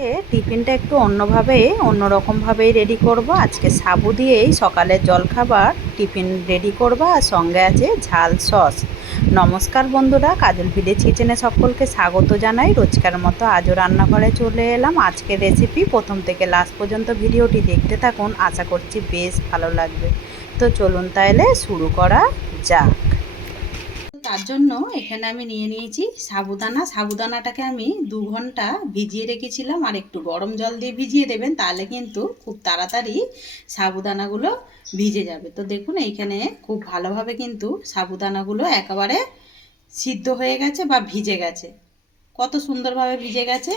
আজকে টিফিনটা একটু অন্যরকমভাবেই রেডি করব। আজকে সাবু দিয়েই সকালের জলখাবার টিফিন রেডি করব, আর সঙ্গে আছে ঝাল সস। নমস্কার বন্ধুরা, কাজল ভিলেজ কিচেনে সকলকে স্বাগত জানাই। রোজকার মতো আজও রান্নাঘরে চলে এলাম। আজকের রেসিপি প্রথম থেকে লাস্ট পর্যন্ত ভিডিওটি দেখতে থাকুন, আশা করছি বেশ ভালো লাগবে। তো চলুন তাহলে শুরু করা যাক। তার জন্য এখানে আমি নিয়ে নিয়েছি সাবুদানাটাকে আমি 2 ঘন্টা ভিজিয়ে রেখেছিলাম, আর একটু গরম জল দিয়ে ভিজিয়ে দেবেন, তাহলে কিন্তু খুব তাড়াতাড়ি সাবুদানাগুলো ভিজে যাবে। তো দেখুন এইখানে খুব ভালোভাবে কিন্তু সাবুদানাগুলো একেবারে সিদ্ধ হয়ে গেছে বা ভিজে গেছে, কত সুন্দরভাবে ভিজে গেছে।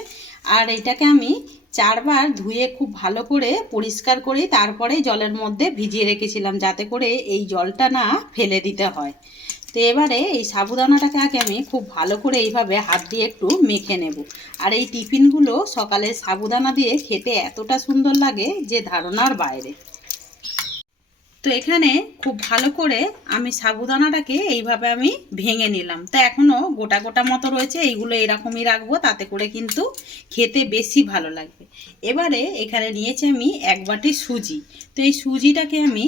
আর এটাকে আমি 4 বার ধুয়ে খুব ভালো করে পরিষ্কার করে তারপরে জলের মধ্যে ভিজিয়ে রেখেছিলাম, যাতে করে এই জলটা না ফেলে দিতে হয়। তো এবারে এই সাবুদানাটাকে আগে আমি খুব ভালো করে এইভাবে হাত দিয়ে একটু মেখে নেব। আর এই টিফিনগুলো সকালে সাবুদানা দিয়ে খেতে এতটা সুন্দর লাগে যে ধারণার বাইরে। তো এখানে খুব ভালো করে আমি সাবুদানাটাকে এইভাবে আমি ভেঙে নিলাম। তো এখনও গোটা গোটা মতো রয়েছে, এইগুলো এরকমই রাখবো, তাতে করে কিন্তু খেতে বেশি ভালো লাগবে। এবারে এখানে নিয়েছি আমি 1 বাটি সুজি। তো এই সুজিটাকে আমি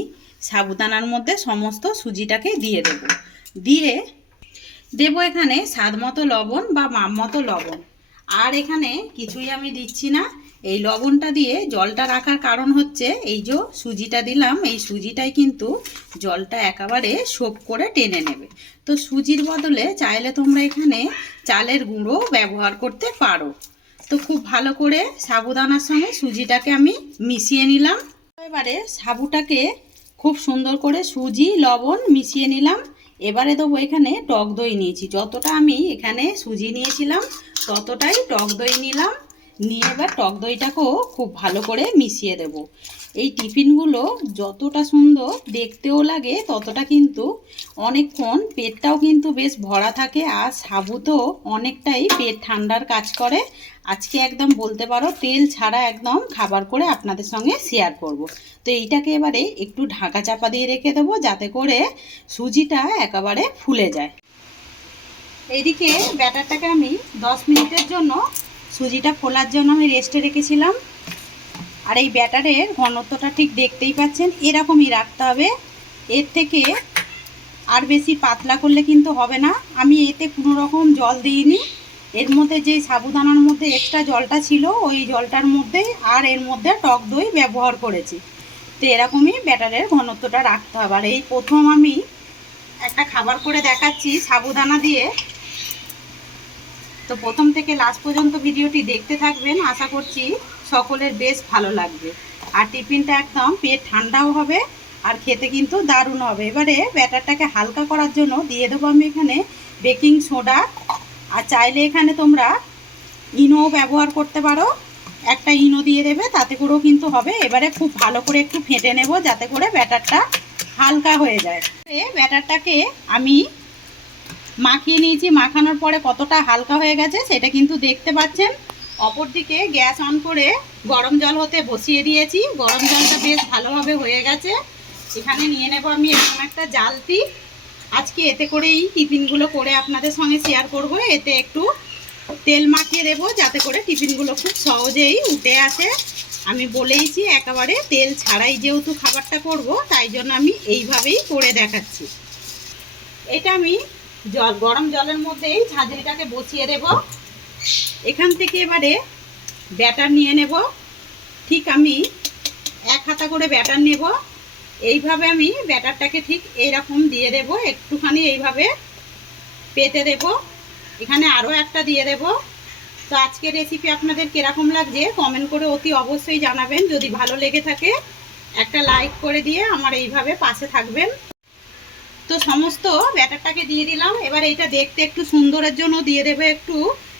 সাবুদানার মধ্যে সমস্ত সুজিটাকে দিয়ে দেবো এখানে স্বাদ মতো লবণ বা মাপ মতো লবণ। আর এখানে কিছুই আমি দিচ্ছি না। এই লবণটা দিয়ে জলটা রাখার কারণ হচ্ছে এই যে সুজিটা দিলাম, এই সুজিটাই কিন্তু জলটা একেবারে সোপ করে টেনে নেবে। তো সুজির বদলে চাইলে তোমরা এখানে চালের গুঁড়ো ব্যবহার করতে পারো। তো খুব ভালো করে সাবুদানার সঙ্গে সুজিটাকে আমি মিশিয়ে নিলাম। এবারে সাবুটাকে খুব সুন্দর করে সুজি লবণ মিশিয়ে নিলাম। এবারে দেবো এখানে টক দই নিয়েছি, যতটা আমি এখানে সুজি নিয়েছিলাম ততটাই টক দই নিলাম। নিয়ে এবার টক দইটাকেও খুব ভালো করে মিশিয়ে দেব। এই টিফিনগুলো যতটা সুন্দর দেখতেও লাগে, ততটা কিন্তু অনেকক্ষণ পেটটাও কিন্তু বেশ ভরা থাকে, আর সাবু তো অনেকটাই পেট ঠান্ডার কাজ করে। আজকে একদম বলতে পারো তেল ছাড়া একদম খাবার করে আপনাদের সঙ্গে শেয়ার করব। তো এইটাকে এবারে একটু ঢাকা চাপা দিয়ে রেখে দেবো, যাতে করে সুজিটা একেবারে ফুলে যায়। এইদিকে ব্যাটারটাকে আমি 10 মিনিটের জন্য সুজিটা ফোলার জন্য আমি রেস্টে রেখেছিলাম। আর এই ব্যাটারের ঘনত্বটা ঠিক দেখতেই পাচ্ছেন, এরকমই রাখতে হবে। এর থেকে আর বেশি পাতলা করলে কিন্তু হবে না। আমি এতে কোনো রকম জল দিইনি, এর মধ্যে যে সাবুদানার মধ্যে এক্সট্রা জলটা ছিল ওই জলটার মধ্যে আর এর মধ্যে টক দই ব্যবহার করেছি। তো এরকমই ব্যাটারের ঘনত্বটা রাখতে হবে। আর এই প্রথম আমি একটা খাবার করে দেখাচ্ছি সাবুদানা দিয়ে। তো প্রথম থেকে লাস্ট পর্যন্ত ভিডিওটি দেখতে থাকবেন, আশা করছি সকলের বেশ ভালো লাগবে। আর টিফিনটা একদম পেট ঠান্ডাও হবে আর খেতে কিন্তু দারুণ হবে। এবারে ব্যাটারটাকে হালকা করার জন্য দিয়ে দেবো আমি এখানে বেকিং সোডা। আর চাইলে এখানে তোমরা ইনো ব্যবহার করতে পারো, একটা ইনো দিয়ে দেবে, তাতে করেও কিন্তু হবে। এবারে খুব ভালো করে একটু ফেটে নেব, যাতে করে ব্যাটারটা হালকা হয়ে যায়। ব্যাটারটাকে আমি মাখিয়ে নিয়েছি, মাখানোর পরে কতটা হালকা হয়ে গেছে সেটা কিন্তু দেখতে পাচ্ছেন। অপরদিকে গ্যাস অন করে গরম জল হতে বসিয়ে দিয়েছি, গরম জলটা বেশ ভালোভাবে হয়ে গেছে। এখানে নিয়ে নেব আমি এরকম একটা জালতি। আজকে এতে করেই টিফিনগুলো করে আপনাদের সঙ্গে শেয়ার করব। এতে একটু তেল মাখিয়ে দেবো, যাতে করে টিফিনগুলো খুব সহজেই উঠে আসে। আমি বলেইছি একেবারে তেল ছাড়াই যেহেতু খাবারটা করব, তাই জন্য আমি এইভাবেই করে দেখাচ্ছি। এটা আমি গরম জলের মধ্যেই ঝাঁঝরিটাকে বসিয়ে দেব। এখান থেকে এবারে ব্যাটার নিয়ে নেব। ঠিক আমি 1 হাতা করে ব্যাটার নেব। এইভাবে আমি ব্যাটারটাকে ঠিক এইরকম দিয়ে দেব, একটুখানি এইভাবে পেতে দেব। এখানে আরও একটা দিয়ে দেব। তো আজকের রেসিপি আপনাদের কীরকম লাগছে কমেন্ট করে অতি অবশ্যই জানাবেন। যদি ভালো লেগে থাকে একটা লাইক করে দিয়ে আমার এইভাবে পাশে থাকবেন। তো সমস্ত ব্যাটারটাকে দিয়ে দিলাম। এবার এটা দেখতে একটু সুন্দরের জন্য দিয়ে দেবো একটু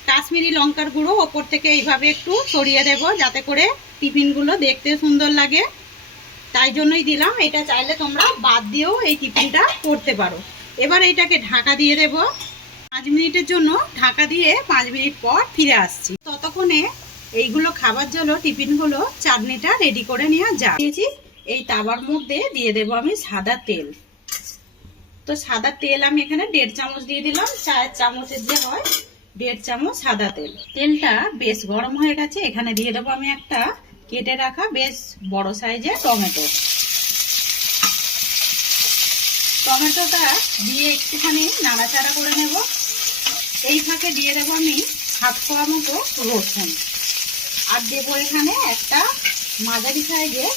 কাশ্মীরি লঙ্কার গুঁড়ো, ওপর থেকে এইভাবে একটু ছড়িয়ে দেব, যাতে করে টিফিনগুলো দেখতে সুন্দর লাগে, তাই জন্যই দিলাম। এটা চাইলে তোমরা বাদ দিয়েও এই টিফিনটা করতে পারো। এবার এইটাকে ঢাকা দিয়ে দেব 5 মিনিটের জন্য। ঢাকা দিয়ে 5 মিনিট পর ফিরে আসছি। ততক্ষণে এইগুলো খাবার জন্য টিফিনগুলো চাটনিটা রেডি করে নেওয়া যায়। এই তাওয়ার মধ্যে দিয়ে দেব আমি সাদা তেল। তো সাদা তেল আমি এখানে 1.5 চামচ দিয়ে দিলাম, চায়ের চামচের যে হয় 1.5 চামচ সাদা তেল। তেলটা বেশ গরম হয়ে গেছে, এখানে দিয়ে দেবো আমি একটা কেটে রাখা বেশ বড় সাইজের টমেটো। টমেটোটা দিয়ে একটুখানি নাড়াচাড়া করে নেব। এই ফাঁকে দিয়ে দেবো আমি হাফ কোয়া মতো রসুন, আর দেবো এখানে একটা মাঝারি সাইজের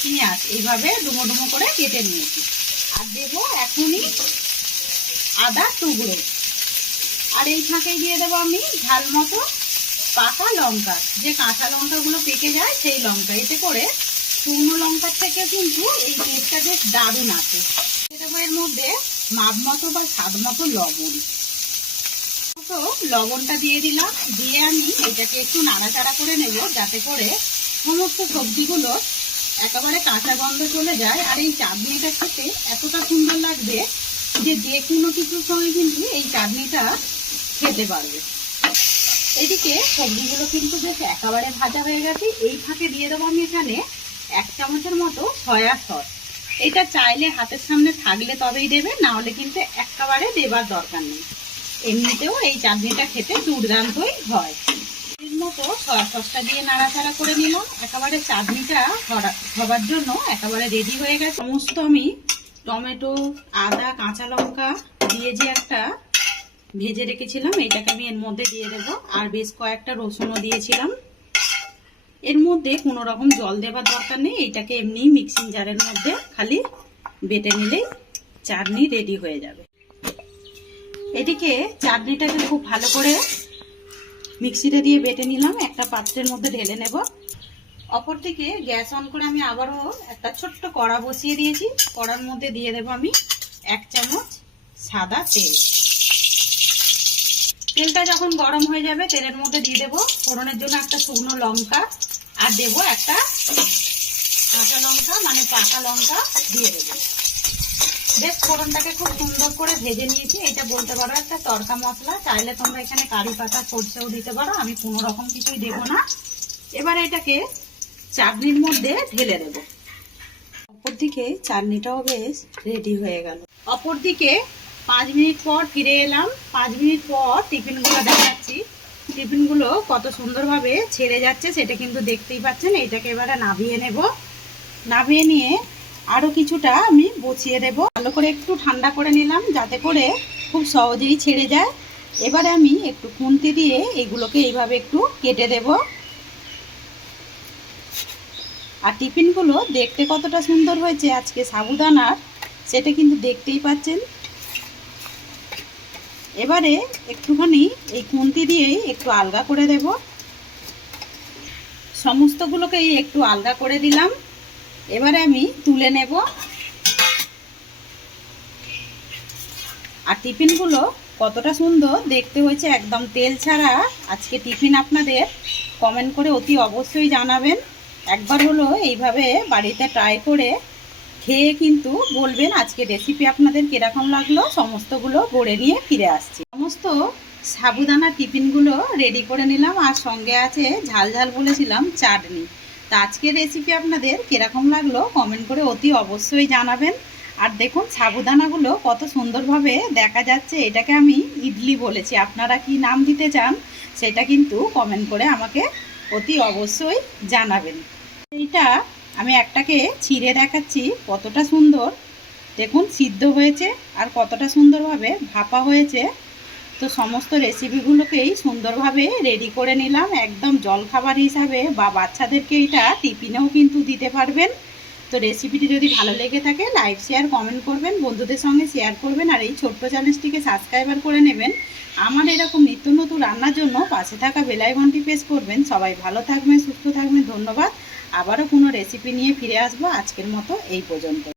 পেঁয়াজ, এইভাবে ডুমো ডুমো করে কেটে নিয়েছি। আর দেবো এখনই আদা টুকরো। আর এই ফাঁকেই দিয়ে দেবো আমি ঝাল মতো পাকা লঙ্কা, যে কাঁচা লঙ্কাগুলো পেকে যায় সেই লঙ্কা। এতে করে শুকনো লঙ্কার থেকে কিন্তু এই টেস্টটা বেশ দারুণ আসে। দেবো এর মধ্যে মাপ মতো বা স্বাদ মতো লবণ। তো লবণটা দিয়ে দিলাম, দিয়ে আমি এটাকে একটু নাড়াচাড়া করে নেব, যাতে করে সমস্ত সবজিগুলো একেবারে কাঁচা গন্ধ চলে যায়। আর এই চাটনিটা খেতে এতটা সুন্দর লাগবে যে যে কোনো কিছুর সঙ্গে কিন্তু এই চাটনিটা খেতে পারবে। এদিকে সবজিগুলো কিন্তু বেশ একেবারে ভাজা হয়ে গেছে। এই ফাঁকে দিয়ে দেবো আমি এখানে 1 চামচের মতো সয়া সস। এটা চাইলে হাতের সামনে থাকলে তবেই দেবে, না হলে কিন্তু একেবারে দেবার দরকার নেই। এমনিতেও এই চাটনিটা খেতে দুর্দান্তই হয়। এর মতো সয়া সসটা দিয়ে নাড়াচাড়া করে নিলাম। একেবারে চাটনিটা হবার জন্য একেবারে রেডি হয়ে গেছে। সমস্ত আমি টমেটো, আদা, কাঁচা লঙ্কা দিয়ে যে একটা ভেজে রেখেছিলাম, এইটাকে আমি এর মধ্যে দিয়ে দেবো। আর বেশ কয়েকটা রসুনও দিয়েছিলাম। এর মধ্যে কোনো রকম জল দেবার দরকার নেই, এইটাকে এমনি মিক্সিং জারের মধ্যে খালি বেটে নিলেই চাটনি রেডি হয়ে যাবে। এদিকে চাটনিটাকে খুব ভালো করে মিক্সিতে দিয়ে বেটে নিলাম, একটা পাত্রের মধ্যে ঢেলে নেব। অপরদিকে গ্যাস অন করে আমি আবারও একটা ছোট্ট কড়া বসিয়ে দিয়েছি। কড়ার মধ্যে দিয়ে দেবো আমি 1 চামচ সাদা তেল। তেলটা যখন গরম হয়ে যাবে, তেলের মধ্যে দিয়ে দেবো ফোড়নের জন্য একটা শুকনো লঙ্কা, আর দেবো একটা কাঁচা লঙ্কা মানে পাকা লঙ্কা দিয়ে দেবো। বেশ ফোড়নটাকে খুব সুন্দর করে ভেজে নিয়েছি। এটা বলতে পারো একটা তড়কা মশলা, চাইলে তোমরা এখানে কারি পাতা সরষেও দিতে পারো, আমি কোনো রকম কিছুই দেবো না। এবার এটাকে চাটনির মধ্যে ঢেলে দেবো। অপরদিকে চাটনিটাও বেশ রেডি হয়ে গেল। অপরদিকে 5 মিনিট পর ফিরে এলাম। 5 মিনিট পর টিফিনগুলো দেখাচ্ছি। টিফিনগুলো কত সুন্দরভাবে ছেড়ে যাচ্ছে সেটা কিন্তু দেখতেই পাচ্ছেন। এটাকে এবারে নামিয়ে নেব। নামিয়ে নিয়ে আরও কিছুটা আমি বসিয়ে দেব। ভালো করে একটু ঠান্ডা করে নিলাম, যাতে করে খুব সহজেই ছেড়ে যায়। এবারে আমি একটু খুন্তি দিয়ে এগুলোকে এইভাবে একটু কেটে দেব। আর টিফিনগুলো দেখতে কতটা সুন্দর হয়েছে আজকে সাবুদানার, সেটা কিন্তু দেখতেই পাচ্ছেন। এবারে একটুখানি এই খুন্তি দিয়েই একটু আলগা করে দেব। সমস্তগুলোকেই একটু আলগা করে দিলাম। এবারে আমি তুলে নেব। আর টিফিনগুলো কতটা সুন্দর দেখতে হয়েছে, একদম তেল ছাড়া আজকে টিফিন আপনাদের কমেন্ট করে অতি অবশ্যই জানাবেন। একবার হলো এইভাবে বাড়িতে ট্রাই করে খেয়ে কিন্তু বলবেন আজকে রেসিপি আপনাদের কীরকম লাগলো। সমস্তগুলো গড়ে নিয়ে ফিরে আসছি। সমস্ত সাবুদানা টিফিনগুলো রেডি করে নিলাম, আর সঙ্গে আছে ঝাল ঝাল বলেছিলাম চাটনি। তো আজকের রেসিপি আপনাদের কীরকম লাগলো কমেন্ট করে অতি অবশ্যই জানাবেন। আর দেখুন সাবুদানাগুলো কত সুন্দরভাবে দেখা যাচ্ছে। এটাকে আমি ইডলি বলেছি, আপনারা কি নাম দিতে চান সেটা কিন্তু কমেন্ট করে আমাকে অতি অবশ্যই জানাবেন। এইটা আমি একটাকে ছিঁড়ে দেখাচ্ছি কতটা সুন্দর দেখুন সিদ্ধ হয়েছে আর কতটা সুন্দরভাবে ভাপা হয়েছে। তো সমস্ত রেসিপিগুলোকেই সুন্দরভাবে রেডি করে নিলাম, একদম জলখাবার হিসাবে বা বাচ্চাদেরকে এটা টিফিনেও কিন্তু দিতে পারবেন। তো রেসিপিটি যদি ভালো লেগে থাকে লাইক শেয়ার কমেন্ট করবেন, বন্ধুদের সঙ্গে শেয়ার করবেন, আর এই ছোট্ট চ্যানেলটিকে সাবস্ক্রাইবার করে নেবেন। আমার এরকম নিত্য নতুন রান্নার জন্য পাশে থাকা বেল আইকনটি প্রেস করবেন। সবাই ভালো থাকবেন, সুস্থ থাকবেন। ধন্যবাদ। আবারও কোনো রেসিপি নিয়ে ফিরে আসবো। আজকের মতো এই পর্যন্ত।